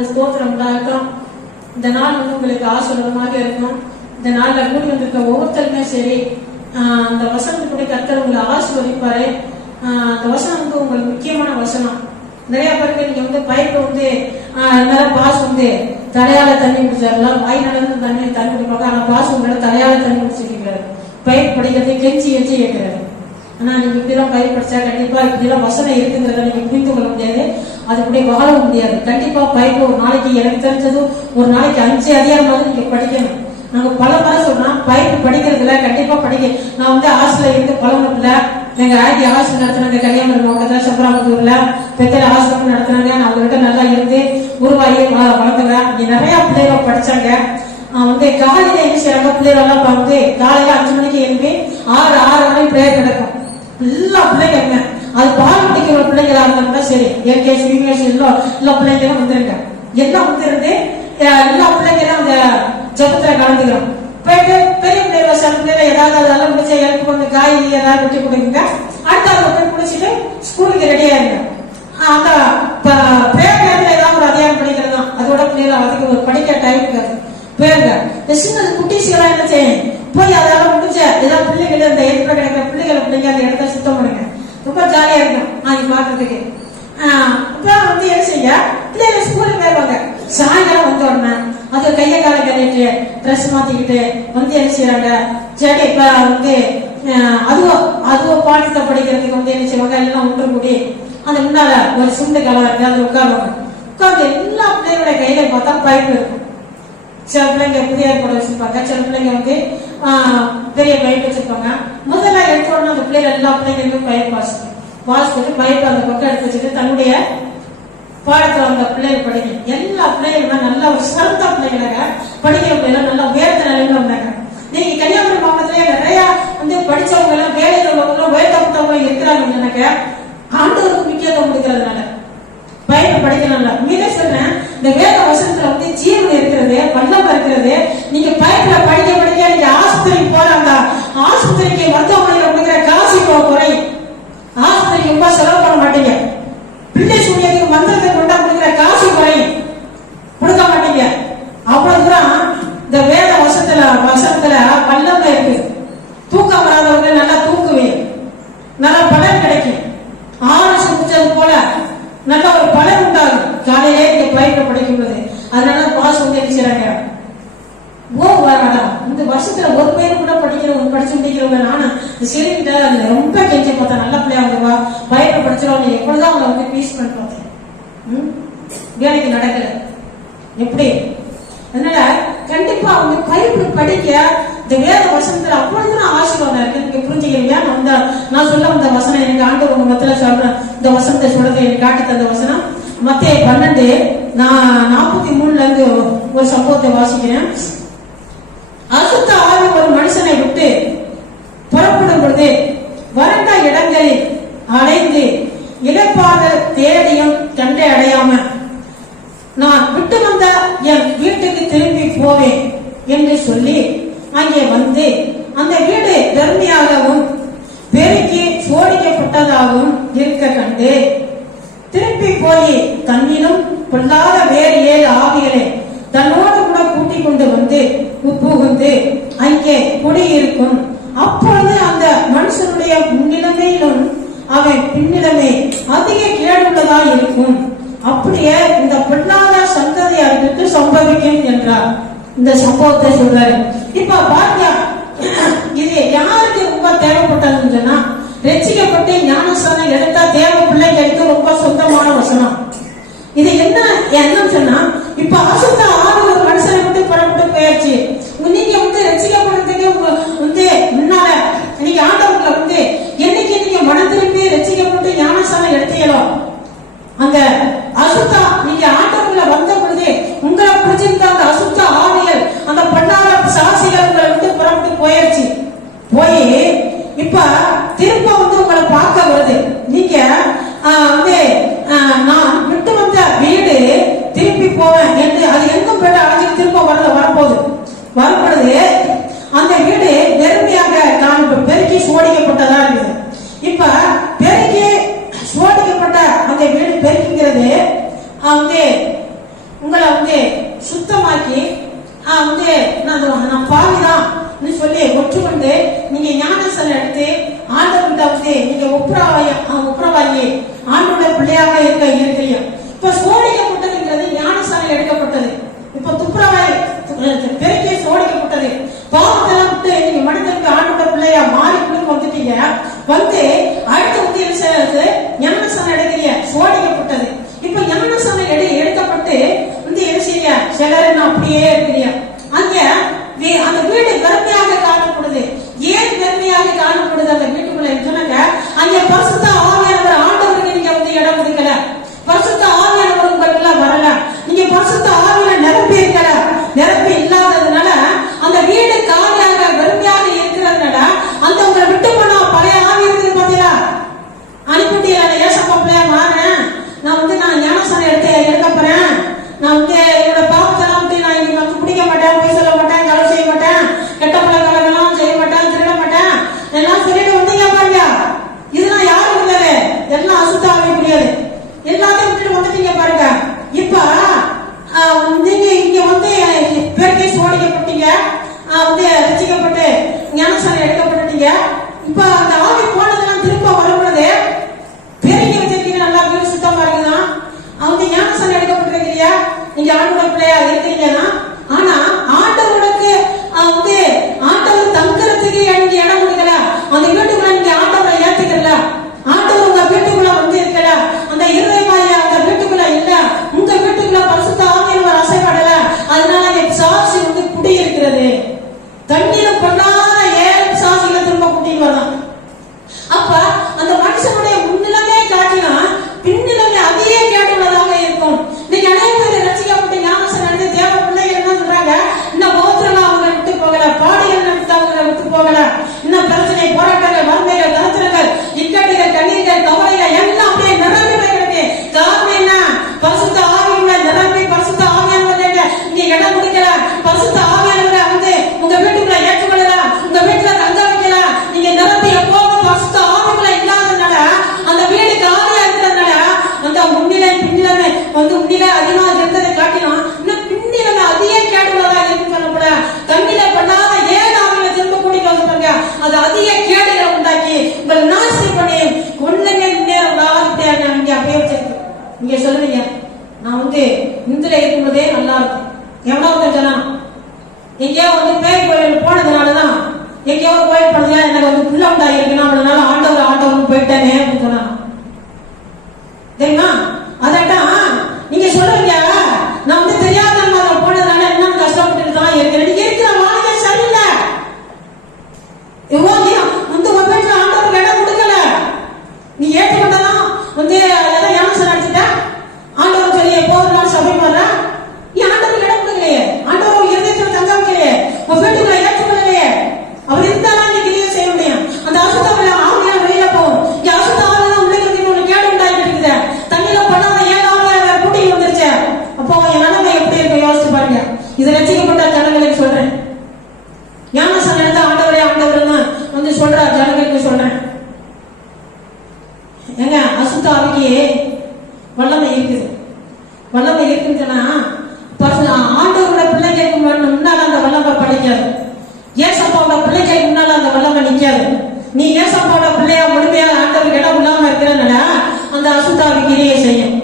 நாங்கள் ஸ்தோத்திரம் உண்டாகட்டும் இந்த நாள் வந்து உங்களுக்கு ஆசீர்வாதமாக இருக்கும். இந்த நாள்ல கூடி வந்திருக்க ஒவ்வொருத்தருமே சரி அந்த அந்த வசனத்துக்குடைய கத்தர் உங்களை ஆசீர்வதிப்பாரு. அந்த வசனம் வந்து உங்களுக்கு முக்கியமான வசனம். நிறைய பேருக்கு நீங்க வந்து பைப்ல வந்து ஆஹ் எல்லாரும் பாஸ் வந்து தலையால தண்ணி குடிச்சாருலாம் வாய் நடந்து தண்ணி தண்ணி குடிப்பாங்க. ஆனா பாஸ் உங்களோட தலையால தண்ணி குடிச்சிருக்கிறாரு பைப் படிக்கிறது கெஞ்சி கெஞ்சி கேட்கிறாரு ஆனா நீங்க இப்படிலாம் பயிர் படிச்சா கண்டிப்பா இப்படிலாம் வசனம் இருக்குங்கிறத நீங்க புரிந்து கொள்ள முடியாது. அதுக்குடைய வாழவும் முடியாது. கண்டிப்பா பயிர் ஒரு நாளைக்கு எனக்கு தெரிஞ்சதும் ஒரு நாளைக்கு அஞ்சு அதிகாரமாவது நீங்க படிக்கணும். நாங்க பல முறை சொல்றோம் பயிர் படிக்கிறதுல கண்டிப்பா படிக்க நான் வந்து ஹாஸ்டல்ல இருந்து பழமத்துல எங்க ஆண்டி ஹாஸ்டல் நடத்துனாங்க கன்னியாகுமரி மாவட்டத்துல சம்பராமத்தூர்ல பெத்தல ஹாஸ்டல் நடத்துனாங்க. நான் அவங்ககிட்ட நல்லா இருந்து உருவாகி வளர்த்துறேன் வளர்ந்தேங்க இங்க நிறைய பிள்ளைகள் படிச்சாங்க. வந்து காலையில என்ன செய்யறாங்க பிள்ளைகள் எல்லாம் வந்து காலையில அஞ்சு மணிக்கு எழுப்பி ஆறு ஆறு மணி பிரேயர் நடக்கும். எல்லா பிள்ளைங்க அது பால் குடிக்கிற பிள்ளைங்களா இருந்தா சரி. எல்கேஜி யூகேஜி எல்லாம் எல்லா பிள்ளைங்களும் வந்துருங்க. எல்லாம் வந்துருந்து எல்லா பிள்ளைங்களும் அந்த ஜபத்துல கலந்துக்கிறோம். போயிட்டு பெரிய பிள்ளைங்க சில பிள்ளைங்க ஏதாவது அதெல்லாம் முடிச்சா எனக்கு கொஞ்சம் காய் ஏதாவது வெட்டி கொடுங்க. அடுத்த அதை போய் முடிச்சுட்டு ஸ்கூலுக்கு ரெடியா இருங்க. அந்த பிரேயர் டைம்ல ஏதாவது ஒரு அதிகாரம் படிக்கிறது தான் அதோட பிள்ளைங்க அதுக்கு ஒரு படிக்க டைம் இருக்காது போயிருங்க. இந்த சின்ன குட்டீஸ்கெல்லாம் என்ன செய்யும்? போய் அதெல்லாம் இந்த ஏதாவது ஏற்பட கிடைக்கிற பிள்ளைகளை பிள்ளைங்க அந்த இடத்த சுத்தம் பண்ணுங்க. ரொம்ப ஜாலியா இருக்கும் நாளைக்கு பாக்குறதுக்கு ஆஹ் அப்புறம் வந்து என்ன செய்ய? பிள்ளைங்க ஸ்கூலுக்கு போயிருவாங்க சாயங்காலம் வந்து உடனே அது கைய காலை கட்டிட்டு ட்ரெஸ் மாத்திக்கிட்டு வந்து என்ன செய்யறாங்க சரி இப்ப வந்து அதுவோ அதுவோ பாடத்தை படிக்கிறதுக்கு வந்து என்ன செய்வாங்க? எல்லாம் ஒன்று கூடி அந்த முன்னால ஒரு சுண்டு கலவை இருக்கு அது உட்காருவாங்க. உட்கார்ந்து எல்லா பிள்ளைங்களோட கையில பார்த்தா பைப் இருக்கும். சில பிள்ளைங்க புதியார் போட வச்சிருப்பாங்க சில பிள்ளைங்க வந்து பெரிய பைப் வச்சிருப்பாங்க. முதல்ல எடுத்தோடனே அந்த பிள்ளைங்க எல்லா பிள்ளைங்களுமே பைப் வாசிக்கும் வாசிச்சுட்டு பைப் அந்த பக்கம் எடுத்து வச்சுட்டு தன்னுடைய பாடத்துல அந்த பிள்ளைகள் படிக்கும் எல்லா பிள்ளைகளும் நல்ல ஒரு சிறந்த பிள்ளைங்களாக படிக்கிற பிள்ளைங்க நல்ல உயர்த்த நிலையில வந்தாங்க. நீங்க கன்னியாகுமரி மாவட்டத்திலே நிறைய வந்து படிச்சவங்க எல்லாம் வேலையில் உள்ளவங்க உயர்த்தப்பட்டவங்க இருக்கிறாங்க எனக்கு ஆண்டவருக்கு முக்கியத்துவம் கொடுக்கறதுனால பைபிள் படிக்கணும்ல உண்மையிலே சொல்றேன் இந்த வேத வசனத்துல வந்து ஜீவன் இருக்கிறது வல்லம் இருக்கிறது. நீங்க பைபிள படிக்க படிக்க நீங்க ஆஸ்பத்திரிக்கு போறாங்க ஆஸ்பத்திரிக்கு மருத்துவமனையில கொடுக்குற காசு இப்போ குறையும் ஆஸ்பத்திரிக்கு ரொம்ப செலவு பண்ண மாட்டீங்க பிள்ளை சூரியத்துக்கு மந்திரத்தை கொண்டா கொடுக்குற காசு குறையும் கொடுக்க மாட்டீங்க அவ்வளவு தூரம் இந்த வேத வசத்துல வசனத்துல வல்லம்ல இருக்கு தூக்கம் வராதவங்க நல்லா தூங்குவீங்க நல்ல பலன் கிடைக்கும் ஆரசு முடிச்சது போல நல்ல ஒரு பலன் உண்டாகும் காலையிலே நீங்க பயிற்ற படிக்கும் போது அதனால ஓ வரடா இந்த வருஷத்துல ஒரு பேர் கூட படிக்கிறவங்க படிச்சு முடிக்கிறவங்க நானும் இந்த சரிக்கிட்ட அதுல ரொம்ப கெஞ்சி பார்த்தா நல்ல பிள்ளையா வந்துருவா பயிற்ற படிச்சிருவாங்க எப்பொழுதும் அவங்க வந்து பீஸ் பண்ணுவாங்க வேலைக்கு நடக்கல. எப்படி? அதனால கண்டிப்பா அவங்க பைபிள் படிக்க இந்த வேத வசனத்துல அவ்வளவுதான் ஆசீர்வாதம் இருக்கு. நீங்க புரிஞ்சுக்கிறீங்க நான் நான் சொல்ல வந்த வசனம் எனக்கு ஆண்டு உங்க மத்தியில சொல்றேன் இந்த வசனத்தை சொல்றது எனக்கு காட்டி தந்த வசனம். மத்திய பன்னெண்டு நான் நாற்பத்தி மூணுல இருந்து ஒரு சம்பவத்தை வாசிக்கிறேன். அசுத்த ஆவி ஒரு மனுஷனை விட்டு புறப்படும் பொழுது வறண்ட இடங்களில் அலைந்து இழப்பாத தேடியும் கண்டை அடையாம நான் விட்டு வந்த என் வீட்டுக்கு திரும்பி போவேன் என்று சொல்லி அங்கே வந்து அந்த வீடு தர்மியாகவும் பெருக்கி சோடிக்கப்பட்டதாகவும் இருக்க கண்டு திருப்பி போய் தண்ணிலும் பொல்லாத வேறு ஏழு ஆவிகளை தன்னோடு கூட கூட்டிக் கொண்டு வந்து புகுந்து அங்கே குடியிருக்கும் அப்பொழுது அந்த மனுஷனுடைய முன்னிலைமையிலும் அவன் பின்னிடமே அதிக கேடுள்ளதா இருக்கும் அப்படியே இந்த பொல்லாத சந்ததியாருக்கு சம்பவிக்கும் என்றார். இந்த சம்பவத்தை சொல்றாரு. இப்ப பாத்தியா இது யாருக்கு ரொம்ப தேவைப்பட்டதுன்னு சொன்னா ரசிக்கப்பட்டு ஞானஸ்தானம் எடுத்தா தேவை பிள்ளைகளுக்கு ரொம்ப சொந்தமான வசனம். இது என்ன என்னன்னு சொன்னா இப்ப அசுத்த ஆறு ஒரு மனுஷனை விட்டு புறப்பட்டு போயாச்சு. நீங்க வந்து ரசிக்கப்படுறதுக்கு வந்து தண்ணி எங்கேயோ வந்து பேய் கோயில் போனதுனால தான் எங்கேயோ கோயில் போனதுல எனக்கு வந்து ஃபுல்லாக சாப்பாடு பிள்ளைக்கு முன்னால அந்த வல்லமை நிக்காது. நீ ஏசப்பாவோட பிள்ளையா முழுமையான ஆண்டவர் இடம் இல்லாம இருக்கிறனா அந்த அசுத்தாவி கிரியை செய்யும்.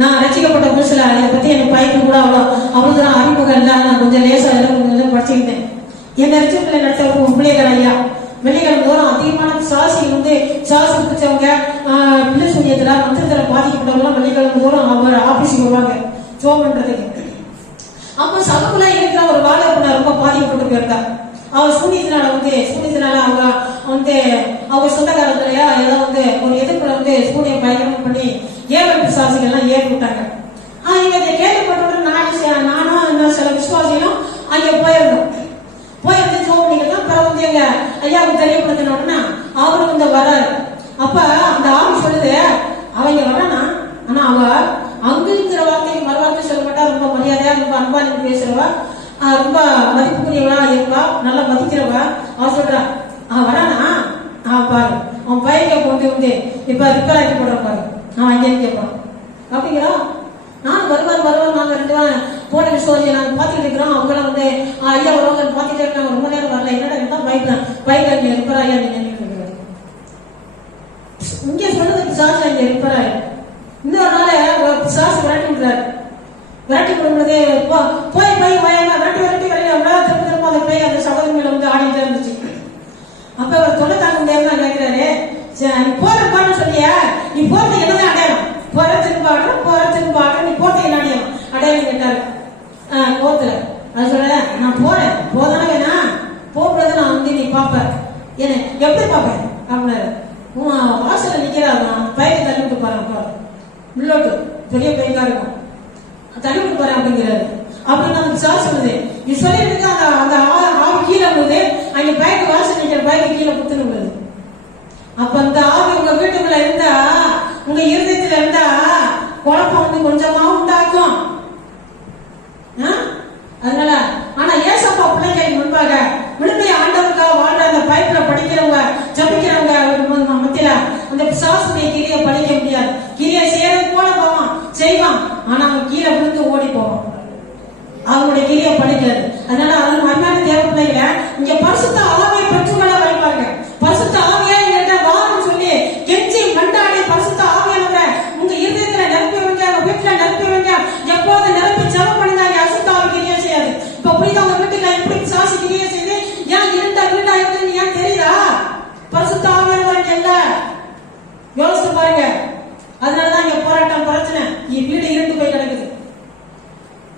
நான் ரசிக்கப்பட்ட புதுசுல அதை பத்தி எனக்கு பயப்பு கூட அவ்வளோ அவ்வளோதான் அறிமுகம் இல்லை. நான் கொஞ்சம் லேசா எல்லாம் கொஞ்சம் படிச்சுக்கிட்டேன். என் ரசிப்பிள்ளை நடத்த பிள்ளைகள் ஐயா வெள்ளிக்கிழமை தோறும் அதிகமான சாசி வந்து சாசி பிடிச்சவங்க பிள்ளை சூரியத்துல மந்திரத்துல பாதிக்கப்பட்டவங்க வெள்ளிக்கிழமை தோறும் அவர் ஆபீஸுக்கு வருவாங்க. ஜோ பண்றதுக்கு. அப்போ சபைக்குள்ள இருக்கிற ஒரு வாழை ரொம்ப பாதிக்கப்பட்டு போயிருக்கா அவர் சூனியத்தினால வந்து சூனியத்தினால அவங்க வந்து அவங்க சொந்தக்காரத்துலயா ஏதோ வந்து ஒரு எதிர்ப்புல வந்து சூனியம் பயங்கரம் பண்ணி ஏழு எல்லாம் ஏறி விட்டாங்க இவங்க இதை கேள்விப்பட்டவுடனே நானும் நானும் இந்த சில விசுவாசிகளும் அங்கே போயிருந்தோம். போயிருந்து ஜோம் பண்ணிக்கலாம் பிறகு வந்து எங்க ஐயாவுக்கு தெரியப்படுத்தின அவரும் வந்து வர்றாரு. அப்ப அந்த ஆவி சொல்லுது அவங்க வரானா ஆனா அவ அங்க இருக்கிற வார்த்தைக்கு மறு வார்த்தை ரொம்ப மரியாதையா ரொம்ப அன்பா நின்று பேசுறவா ரொம்ப மதிப்புக்குரியவளா இருப்பா நல்லா மதிக்கிறவா? அவன் சொல்றான் அவன் வரானா? அவன் பாரு அவன் பையன் கொண்டு வந்து இப்ப ரிப்பேர் ஆக்கி போடுறான் பாரு. அவன் அங்கேயே கேட்பான். அப்படிங்களா நான் வருவார் வருவார் நாங்க ரெண்டு போன விஷயம் நாங்க பாத்துக்கிட்டு இருக்கிறோம். அவங்க வந்து ஐயா வருவாங்க பாத்துக்கிட்டே இருக்காங்க. ரொம்ப நேரம் வரல. என்னடா இருந்தா பைக்ல பைக்ல ரிப்பேர் ஆகி திரும்ப ஆடுற நீ போட்ட என்ன அடையாளம் கேட்டாரு ஆஹ் கோத்துல. அது சொல்ல நான் போறேன். போதான வேணா? போகும்போது நான் வந்து நீ பாப்ப. என்ன எப்படி பாப்பேன் அப்படின்னாரு. உன் வாசல்ல நிக்கிறா நான் பைக்கை தள்ளி விட்டு போறேன் உள்ளோட்டு பெரிய பைக்கா இருக்கும். தள்ளி விட்டு போறேன் அப்படிங்கிறாரு. அப்புறம் நமக்கு சார் சொல்லுது. சொல்லிட்டு அந்த அந்த ஆ- ஆவி கீழே விழுது அங்க பைக்கு வாசல் நிக்கிற பைக்கு கீழே குத்துன்னு விழுது. அப்ப அந்த ஆவி உங்க வீட்டுக்குள்ள இருந்தா உங்க இருதயத்துல இருந்தா குழப்பம் வந்து கொஞ்சமா உண்டாக்கும் ஆ? அதனால ஆனா ஏசப்பா பிள்ளைங்களுக்கு முன்பாக விடுதலை ஆண்டவருக்காக வாழ்ற அந்த பைப்ல படிக்கிறவங்க ஜபிக்கிறவங்க ம- மத்தியில அந்த பிசாசுடைய கிரியை படிக்க முடியாது கிரியை செய்யறது போல போவான் செய்வான் ஆனா அவன் கீழே விழுந்து ஓடி போவான் அவங்களுடைய அதனால அவங்க அருமையான தேவ பிள்ளைங்க இங்க பரிசுத்த ஆவியை பெற்றுக்கொள்ள வைப்பாங்க பரிசுத்த ஆவியா என்கிட்ட வாரம் சொல்லி கெஞ்சி மண்டாடி பரிசுத்த ஆவியானவர உங்க இருதயத்துல நிரப்பி வைங்க உங்க வீட்டுல நிரப்பி வைங்க. எப்போது நிரப்பி ஜெபம் பண்ணுங்க அங்க அசுத்த ஆவி செய்யாது. இப்ப புரியுதா உங்க வீட்டுல எப்படி சாசி கிரியா செய்து? ஏன் இருந்த வீட்டா இருக்குன்னு ஏன் தெரியுதா? பரிசுத்த ஆவியானவர் இங்க இல்ல. யோசிச்சு பாருங்க. அதனாலதான் இங்க போராட்டம் பிரச்சனை. இங்க வீடு இருண்டு போய் கிடக்குது.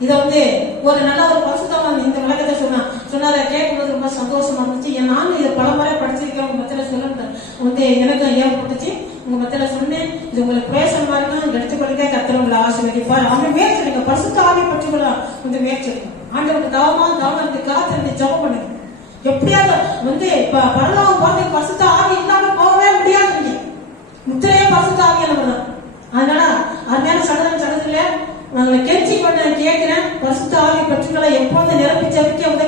இத வந்து ஒரு நல்ல ஒரு பரிசுத்தவன் இந்த விளக்கத்தை சொன்னான் சொன்னார கேட்கும்போது ரொம்ப சந்தோஷமா இருந்துச்சு. ஏன் நானும் இதை பல முறை படிச்சிருக்கேன் உங்க மத்தியில சொல்லுங்க வந்து எனக்கும் ஏற்பட்டுச்சு உங்க மத்தியில சொன்னேன். இது உங்களுக்கு பேசணுமா இருக்கும் எடுத்துக்கொள்ளுங்க கத்திர உங்களை ஆசீர்வதிப்பார். அவன் முயற்சிருங்க பரிசுத்த ஆவி பற்றிக்கலாம் வந்து முயற்சிருங்க ஆண்டவருக்கு தவம் இருந்து காத்திருந்து ஜபம் பண்ணுங்க. எப்படியாவது வந்து இப்ப பரலோகம் பார்த்து பரிசுத்த ஆவி இல்லாம போகவே முடியாது நீங்க முத்திரையே பரிசுத்த ஆவியானவர் தான் அதனால அருமையான சகோதரன் சகோதரில நாங்களை கெஞ்சி கொண்டு நான் கேட்கிறேன் பரிசுத்த ஆவி பற்றுக்களை எப்போது நிரப்பி ஜெபிக்க உதவி